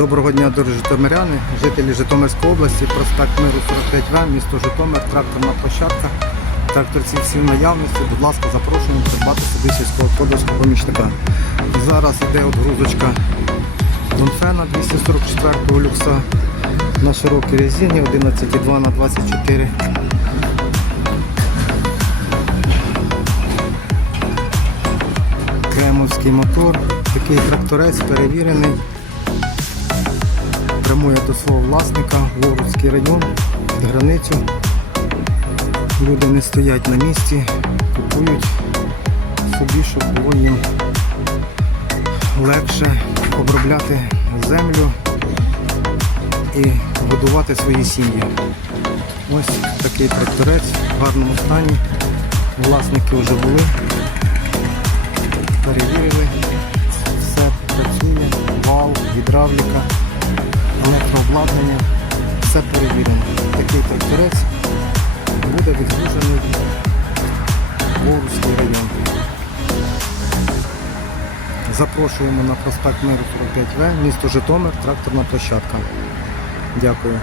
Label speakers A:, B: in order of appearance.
A: Доброго дня, дорогі житомиряни, жителі Житомирської області, проспект Миру 45В, місто Житомир, тракторна площадка. Тракторці всі в наявності. Будь ласка, запрошуємо придбати собі сільськогосподарського помічника. Зараз йде отгрузочка Донфена 244 люкса на широкій резині 11,2 на 24. Кремовський мотор. Такий тракторець перевірений. Прямує до свого власника, Вородський район, під границю. Люди не стоять на місці, купують собі, щоб було їм легше обробляти землю і годувати свої сім'ї. Ось такий тракторець в гарному стані. Власники вже були, перевірили, все працює, вал, гідравліка, електрообладнання, все перевірено. Такий тракторець буде відгружений в Ворузький район. Запрошуємо на проспект Миру 45В, місто Житомир, тракторна площадка. Дякую.